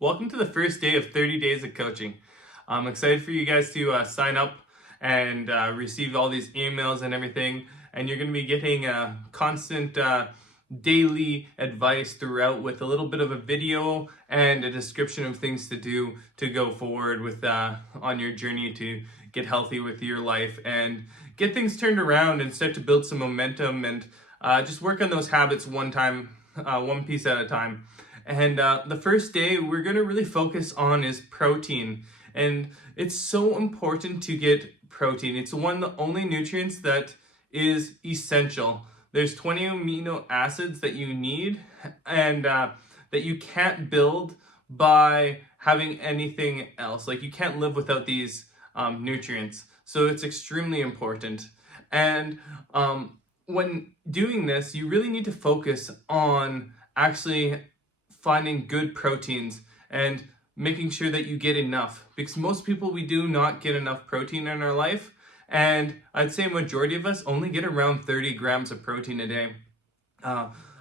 Welcome to the first day of 30 days of coaching. I'm excited for you guys to sign up and receive all these emails and everything. And you're going to be getting constant daily advice throughout with a little bit of a video and a description of things to do to go forward with on your journey to get healthy with your life and get things turned around and start to build some momentum and just work on those habits one piece at a time. And the first day we're going to really focus on is protein. And it's so important to get protein. It's one of the only nutrients that is essential. There's 20 amino acids that you need and that you can't build by having anything else. Like you can't live without these nutrients. So it's extremely important. And when doing this, you really need to focus on actually finding good proteins and making sure that you get enough, because most people, we do not get enough protein in our life, and I'd say a majority of us only get around 30 grams of protein a day.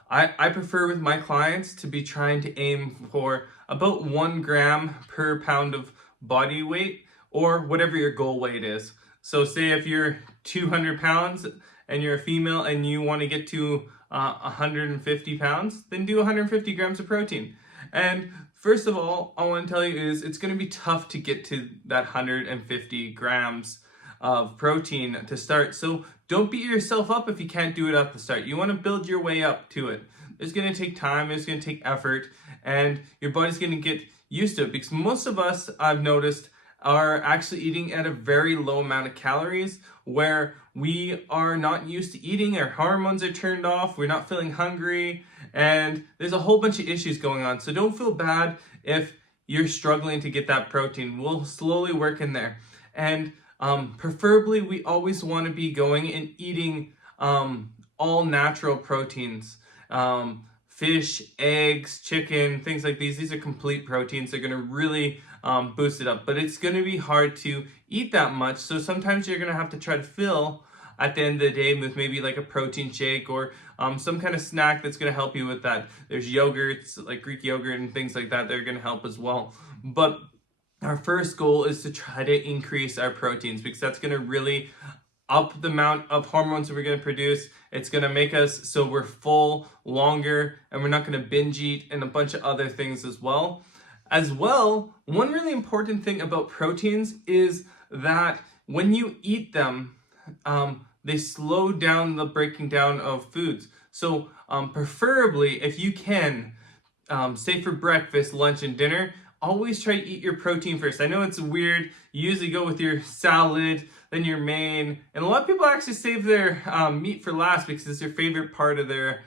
I prefer with my clients to be trying to aim for about 1 gram per pound of body weight, or whatever your goal weight is. So say if you're 200 pounds and you're a female and you want to get to 150 pounds, then do 150 grams of protein. And first of all, I want to tell you is it's going to be tough to get to that 150 grams of protein to start. So don't beat yourself up if you can't do it at the start. You want to build your way up to it. It's going to take time, it's going to take effort, and your body's going to get used to it, because most of us, I've noticed, are actually eating at a very low amount of calories, where we are not used to eating, our hormones are turned off, we're not feeling hungry, and there's a whole bunch of issues going on. So don't feel bad if you're struggling to get that protein. We'll slowly work in there. And preferably, we always want to be going and eating all natural proteins. Fish, eggs, chicken, things like these. These are complete proteins. They're going to really boost it up. But it's going to be hard to eat that much. So sometimes you're going to have to try to fill at the end of the day with maybe like a protein shake or some kind of snack that's going to help you with that. There's yogurts, like Greek yogurt and things like that are going to help as well. But our first goal is to try to increase our proteins, because that's going to really up the amount of hormones that we're going to produce. It's going to make us so we're full longer, and we're not going to binge eat and a bunch of other things as well. One really important thing about proteins is that when you eat them, they slow down the breaking down of foods. So preferably, if you can, say for breakfast, lunch, and dinner, always try to eat your protein first. I know it's weird. You usually go with your salad, then your main, and a lot of people actually save their meat for last because it's their favorite part of their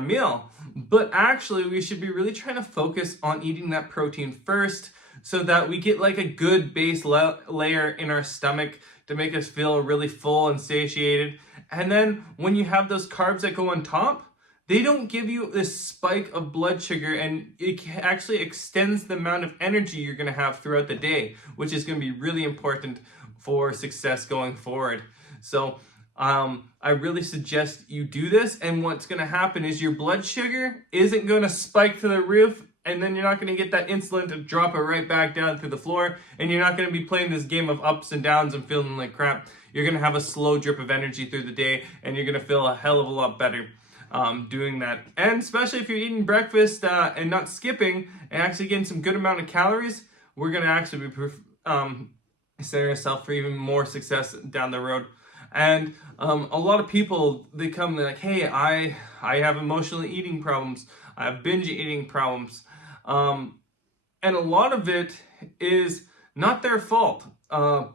meal. But actually, we should be really trying to focus on eating that protein first, so that we get like a good base layer in our stomach to make us feel really full and satiated. And then when you have those carbs that go on top, they don't give you this spike of blood sugar, and it actually extends the amount of energy you're going to have throughout the day, which is going to be really important for success going forward. So I really suggest you do this, and what's going to happen is your blood sugar isn't going to spike to the roof, and then you're not going to get that insulin to drop it right back down through the floor, and you're not going to be playing this game of ups and downs and feeling like crap. You're going to have a slow drip of energy through the day, and you're going to feel a hell of a lot better doing that. And especially if you're eating breakfast and not skipping and actually getting some good amount of calories, we're going to actually be setting ourselves for even more success down the road. And a lot of people, they come, they're like, hey, I have emotional eating problems, I have binge eating problems, and a lot of it is not their fault. A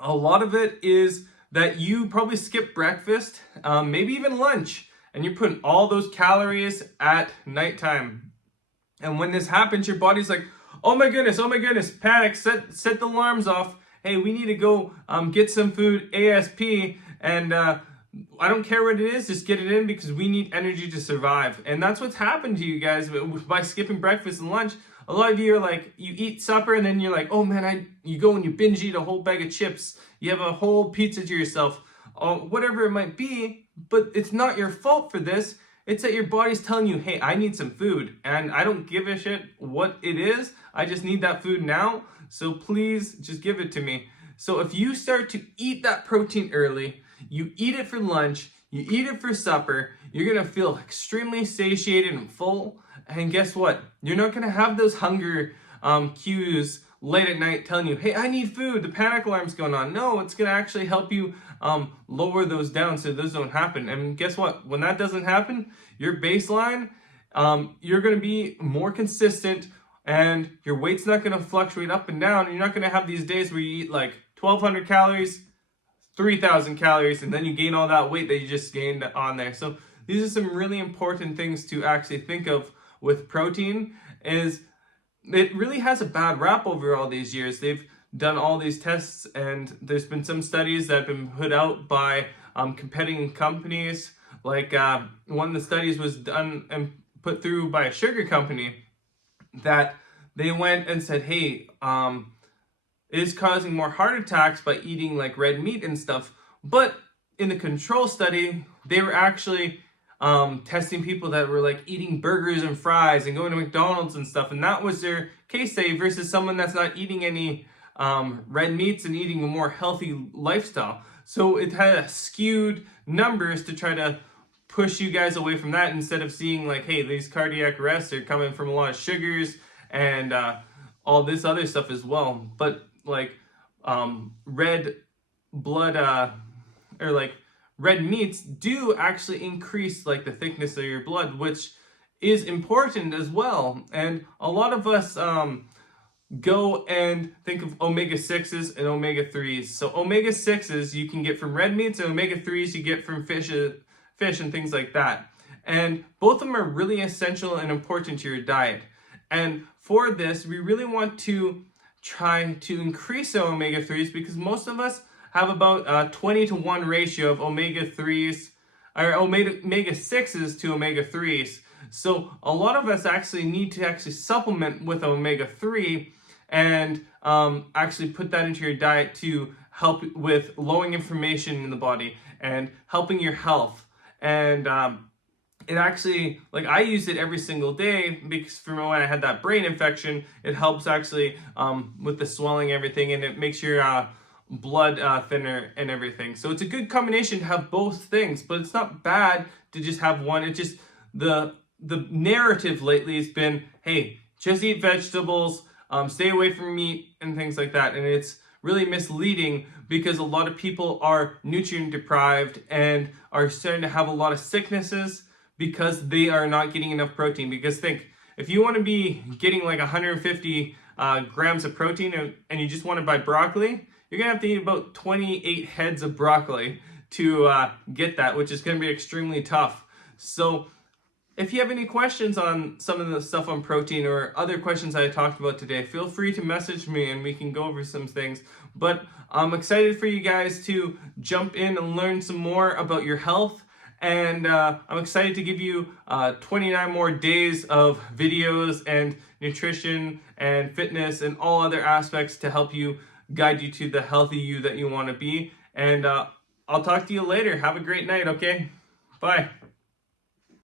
lot of it is that you probably skip breakfast, maybe even lunch, and you're putting all those calories at nighttime. And when this happens, your body's like, oh my goodness, panic, set the alarms off. Hey, we need to go get some food ASP, and I don't care what it is, just get it in, because we need energy to survive. And that's what's happened to you guys by skipping breakfast and lunch. A lot of you are like, you eat supper and then you're like, oh man, you go and you binge eat a whole bag of chips. You have a whole pizza to yourself, whatever it might be, but it's not your fault for this. It's that your body's telling you, hey, I need some food, and I don't give a shit what it is. I just need that food now, so please just give it to me. So if you start to eat that protein early, you eat it for lunch, you eat it for supper, you're gonna feel extremely satiated and full. And guess what? You're not gonna have those hunger cues late at night telling you, hey, I need food, the panic alarm's going on. No, it's gonna actually help you lower those down so those don't happen. And guess what? When that doesn't happen, your baseline, you're gonna be more consistent, and your weight's not gonna fluctuate up and down. You're not gonna have these days where you eat like 1,200 calories, 3,000 calories, and then you gain all that weight that you just gained on there. So these are some really important things to actually think of with protein. Is it really has a bad rap over all these years. They've done all these tests, and there's been some studies that have been put out by competing companies. Like one of the studies was done and put through by a sugar company that they went and said, hey, it is causing more heart attacks by eating like red meat and stuff. But in the control study, they were actually testing people that were like eating burgers and fries and going to McDonald's and stuff. And that was their case study versus someone that's not eating any red meats and eating a more healthy lifestyle. So it had skewed numbers to try to push you guys away from that, instead of seeing like, hey, these cardiac arrests are coming from a lot of sugars and all this other stuff as well. But like red blood or like red meats do actually increase like the thickness of your blood, which is important as well. And a lot of us go and think of omega-6s and omega-3s. So omega-6s you can get from red meats, and omega-3s you get from fish and things like that. And both of them are really essential and important to your diet. And for this, we really want to try to increase our omega-3s, because most of us have about a 20-to-1 ratio of omega-3s or omega-6s to omega-3s. So a lot of us actually need to actually supplement with omega-3 and actually put that into your diet to help with lowering inflammation in the body and helping your health. And it actually, like, I use it every single day, because from when I had that brain infection, it helps actually with the swelling, everything, and it makes your blood thinner and everything. So it's a good combination to have both things, but it's not bad to just have one. It just, the narrative lately has been, hey, just eat vegetables, stay away from meat and things like that. And it's really misleading, because a lot of people are nutrient deprived and are starting to have a lot of sicknesses because they are not getting enough protein. Because think, if you want to be getting like 150 grams of protein and you just want to buy broccoli, you're going to have to eat about 28 heads of broccoli to get that, which is going to be extremely tough. So if you have any questions on some of the stuff on protein or other questions I talked about today, feel free to message me and we can go over some things. But I'm excited for you guys to jump in and learn some more about your health. And I'm excited to give you 29 more days of videos and nutrition and fitness and all other aspects to help you, guide you to the healthy you that you want to be. And I'll talk to you later. Have a great night, okay? Bye.